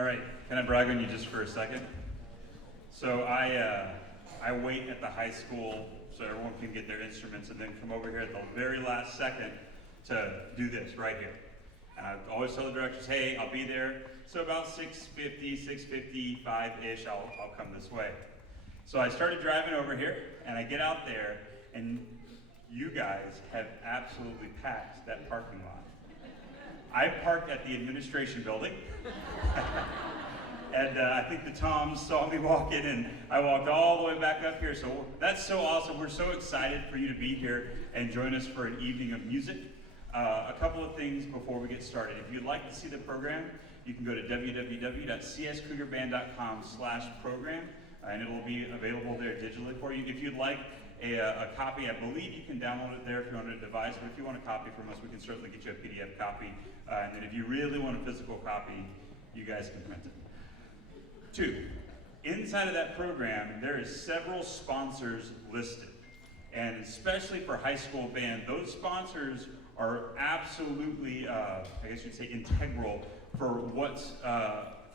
All right, can I brag on you just for a second? So I wait at the high school so everyone can get their instruments and then come over here at the very last second to do this right here. And I always tell the directors, hey, I'll be there. So about 6:50, 6:55-ish, I'll come this way. So I started driving over here and I get out there and you guys have absolutely packed that parking lot. I parked at the administration building. And I think the Toms saw me walk in and I walked all the way back up here. So that's so awesome. We're so excited for you to be here and join us for an evening of music. A couple of things before we get started. If you'd like to see the program, you can go to www.cskriegerband.com/program and it will be available there digitally for you. If you'd like a copy, I believe you can download it there if you're on a device, but if you want a copy from us, we can certainly get you a PDF copy. And then if you really want a physical copy, you guys can print it. 2, inside of that program, there is several sponsors listed. And especially for high school band, those sponsors are absolutely, I guess you'd say, integral for what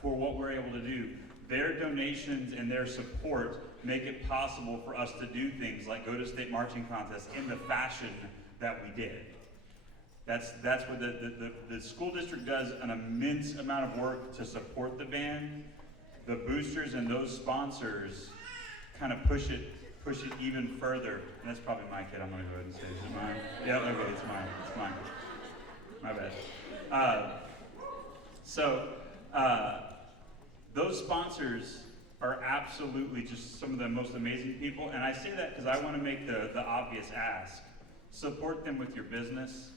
we're able to do. Their donations and their support make it possible for us to do things like go to state marching contests in the fashion that we did. That's what the school district does an immense amount of work to support the band. The boosters and those sponsors kind of push it even further. And that's probably my kid. I'm gonna go ahead and say, is it mine? Yeah, okay, it's mine. It's mine. My bad. Those sponsors are absolutely just some of the most amazing people. And I say that because I want to make the obvious ask. Support them with your business.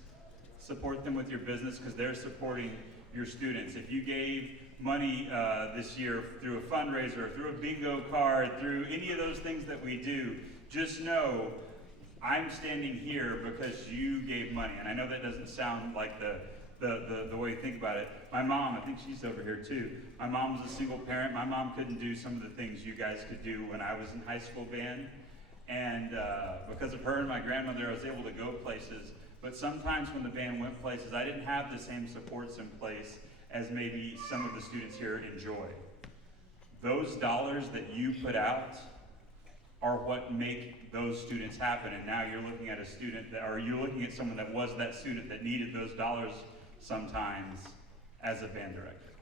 Support them with your business because they're supporting your students. If you gave money this year through a fundraiser, through a bingo card, through any of those things that we do, just know I'm standing here because you gave money. And I know that doesn't sound like the way you think about it. My mom, I think she's over here too. My mom was a single parent. My mom couldn't do some of the things you guys could do when I was in high school band. And because of her and my grandmother, I was able to go places. But sometimes when the band went places, I didn't have the same supports in place as maybe some of the students here enjoy. Those dollars that you put out are what make those students happen. And now you're looking at a student or you're looking at someone that was that student that needed those dollars sometimes as a band director.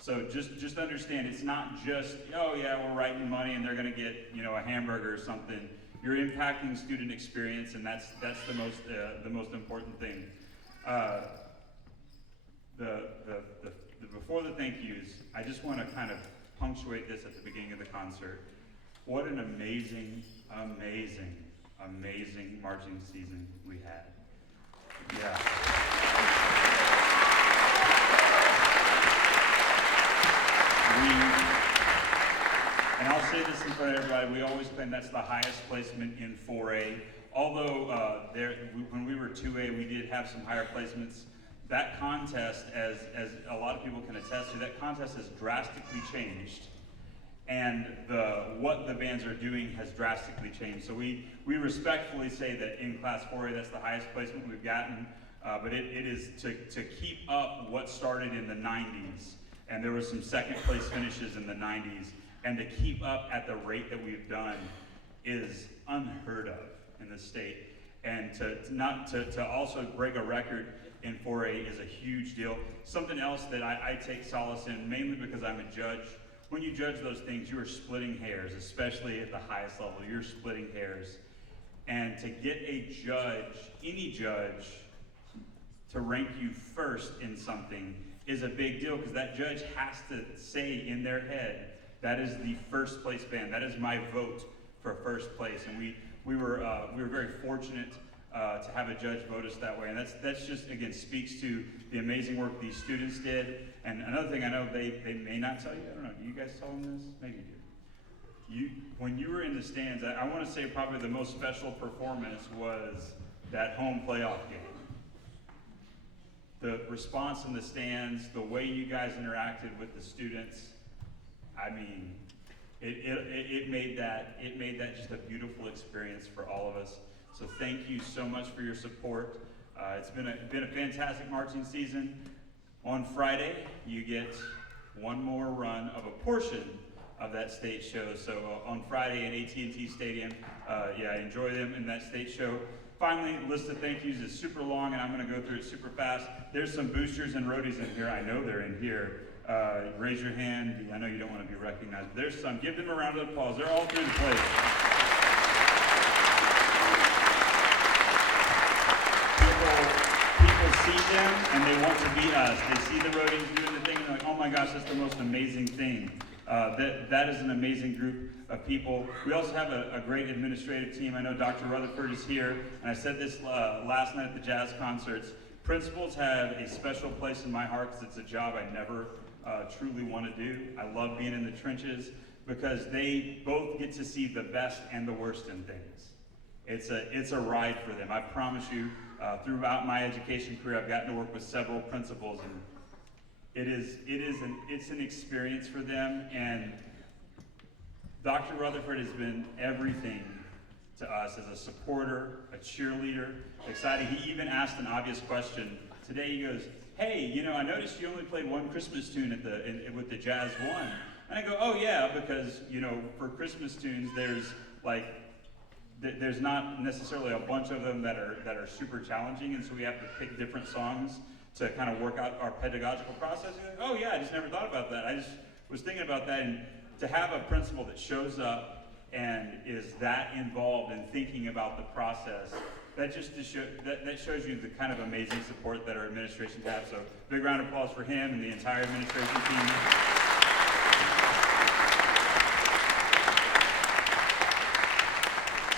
So just understand, it's not just, oh yeah, we're writing money and they're gonna get, a hamburger or something. You're impacting student experience, and that's the most important thing. Before the thank yous, I just want to kind of punctuate this at the beginning of the concert. What an amazing, amazing, amazing marching season we had. Yeah. And I'll say this in front of everybody, we always claim that's the highest placement in 4A. Although when we were 2A, we did have some higher placements. That contest, as a lot of people can attest to, that contest has drastically changed. And what the bands are doing has drastically changed. So we respectfully say that in Class 4A, that's the highest placement we've gotten. But it is to keep up what started in the 90s. And there were some second place finishes in the 90s. And to keep up at the rate that we've done is unheard of in the state. And to also break a record in 4A is a huge deal. Something else that I take solace in, mainly because I'm a judge. When you judge those things, you are splitting hairs, especially at the highest level. You're splitting hairs. And to get a judge, any judge, to rank you first in something is a big deal, because that judge has to say in their head, that is the first place band. That is my vote for first place. And we were very fortunate to have a judge vote us that way. And that's just, again, speaks to the amazing work these students did. And another thing I know they may not tell you, I don't know, do you guys tell them this? Maybe you do. When you were in the stands, I want to say probably the most special performance was that home playoff game. The response in the stands, the way you guys interacted with the students, I mean, it made that just a beautiful experience for all of us. So thank you so much for your support. It's been a fantastic marching season. On Friday, you get one more run of a portion of that state show. So on Friday at AT&T Stadium, yeah, enjoy them in that state show. Finally, list of thank yous is super long, and I'm going to go through it super fast. There's some boosters and roadies in here. I know they're in here. Raise your hand. I know you don't want to be recognized. There's some. Give them a round of applause. They're all through the place. People see them, and they want to be us. They see the roadies doing the thing, and they're like, oh my gosh, that's the most amazing thing. That is an amazing group of people. We also have a great administrative team. I know Dr. Rutherford is here, and I said this last night at the jazz concerts. Principals have a special place in my heart because it's a job I never truly want to do. I love being in the trenches because they both get to see the best and the worst in things. It's a ride for them. I promise you, throughout my education career, I've gotten to work with several principals, and it's an experience for them. And Dr. Rutherford has been everything to us as a supporter, a cheerleader, exciting. He even asked an obvious question today. He goes, hey, you know, I noticed you only played one Christmas tune with the Jazz One. And I go, oh yeah, because, you know, for Christmas tunes, there's not necessarily a bunch of them that are super challenging, and so we have to pick different songs to kind of work out our pedagogical process. Like, oh yeah, I just never thought about that. I just was thinking about that, and to have a principal that shows up and is that involved in thinking about the process, that shows you the kind of amazing support that our administration has. So big round of applause for him and the entire administration team.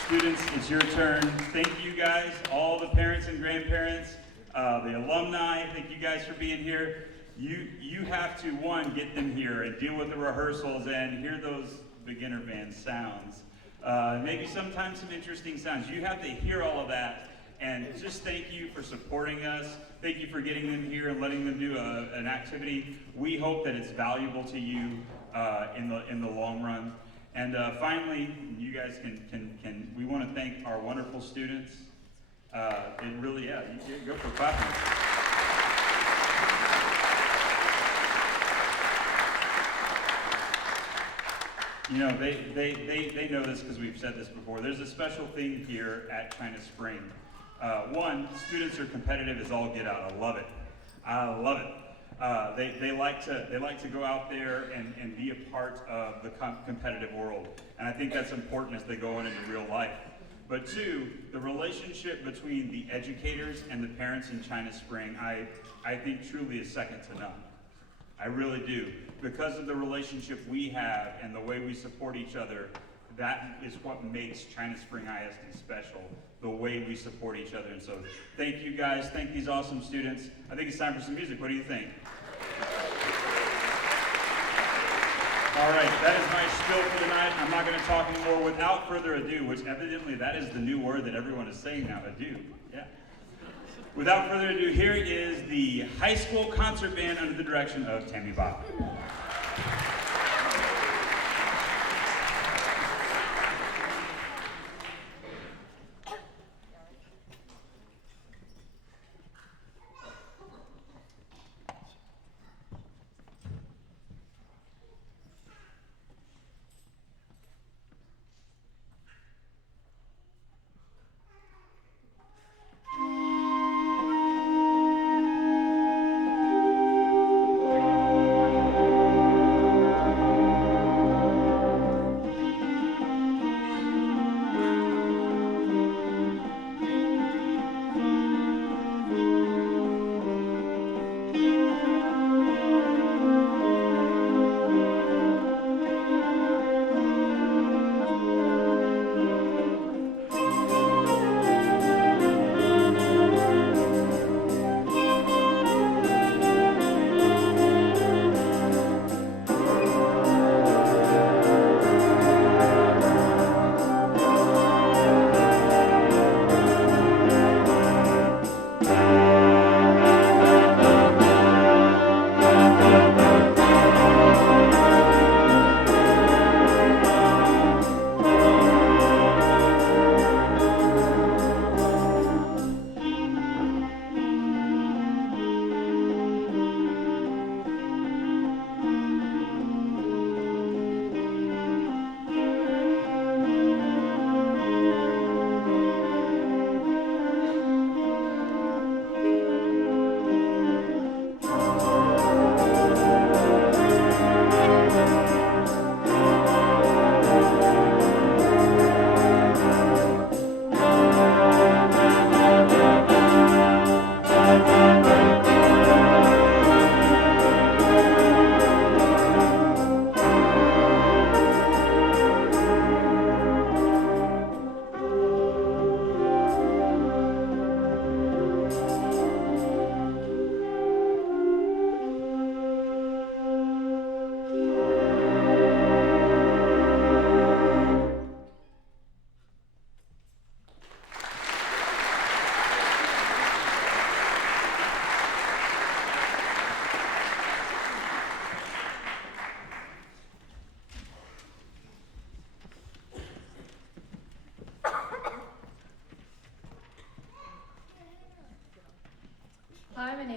Students, it's your turn. Thank you guys, all the parents and grandparents, the alumni, thank you guys for being here. You have to, one, get them here and deal with the rehearsals and hear those beginner band sounds. Maybe sometimes some interesting sounds. You have to hear all of that, and just thank you for supporting us. Thank you for getting them here and letting them do an activity. We hope that it's valuable to you in the long run. And finally, you guys we want to thank our wonderful students. It really, yeah, you go for clapping. You know, they know this because we've said this before. There's a special thing here at China Spring. One, students are competitive as all get out. I love it. I love it. They like to go out there and be a part of the competitive world, and I think that's important as they go on into real life. But two, the relationship between the educators and the parents in China Spring, I think truly is second to none. I really do. Because of the relationship we have and the way we support each other, that is what makes China Spring ISD special, the way we support each other. And so thank you guys, thank these awesome students. I think it's time for some music. What do you think? All right, that is my spiel for the night. I'm not going to talk anymore. Without further ado, which evidently that is the new word that everyone is saying now, ado. Yeah. Without further ado, here is the high school concert band under the direction of Tami Bott.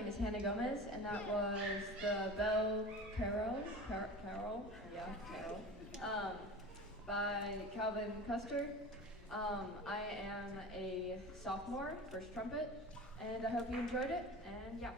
name is Hannah Gomez, and that was the Bell Carol, by Calvin Custer. I am a sophomore, first trumpet, and I hope you enjoyed it, and yeah.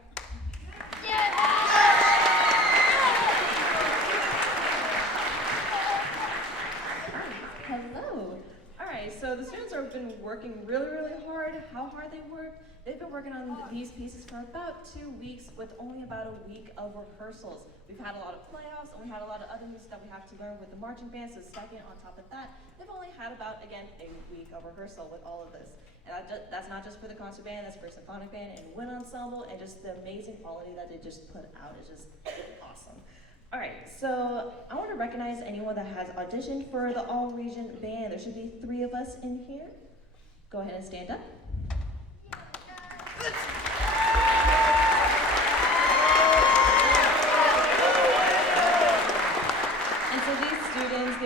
Hello. All right, so the students have been working really, really hard. How hard they work? They've been working on these pieces for about 2 weeks with only about a week of rehearsals. We've had a lot of playoffs, and we had a lot of other music that we have to learn with the marching band, so second on top of that, they've only had about, again, a week of rehearsal with all of this. And that's not just for the concert band, that's for symphonic band and wind ensemble, and just the amazing quality that they just put out is just awesome. All right, so I want to recognize anyone that has auditioned for the all-region band. There should be 3 of us in here. Go ahead and stand up. And so these students, the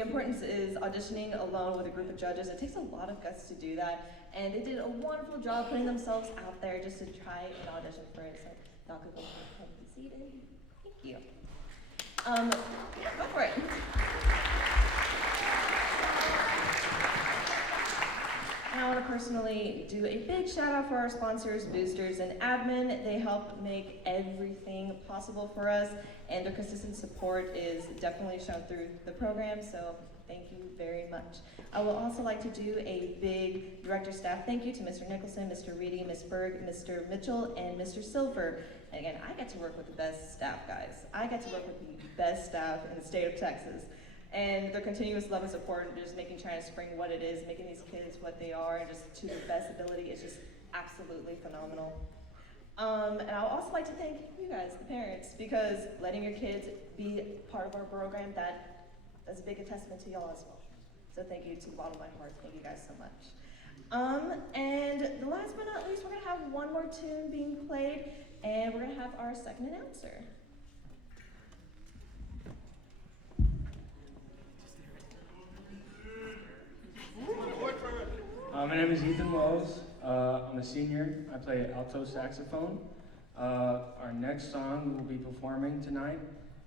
importance is auditioning alone with a group of judges. It takes a lot of guts to do that, and they did a wonderful job putting themselves out there just to try and audition for it. So y'all could go ahead and be seated. Thank you. Yeah, go for it. And I want to personally do a big shout out for our sponsors, boosters, and admin. They help make everything possible for us, and their consistent support is definitely shown through the program, so thank you very much. I would also like to do a big director staff thank you to Mr. Nicholson, Mr. Reedy, Ms. Berg, Mr. Mitchell, and Mr. Silver. And again, I get to work with the best staff, guys. I get to work with the best staff in the state of Texas. And their continuous love and support, and just trying to spring what it is, making these kids what they are, and just to their best ability is just absolutely phenomenal. And I would also like to thank you guys, the parents, because letting your kids be part of our program, that's a big testament to y'all as well. So thank you to the bottom of my heart. Thank you guys so much. And the last but not least, we're gonna have one more tune being played, and we're gonna have our second announcer. My name is Ethan Wells. I'm a senior. I play alto saxophone. Our next song we will be performing tonight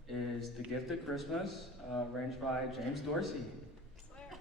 is The Gift of Christmas, arranged by James Dorsey. Swear.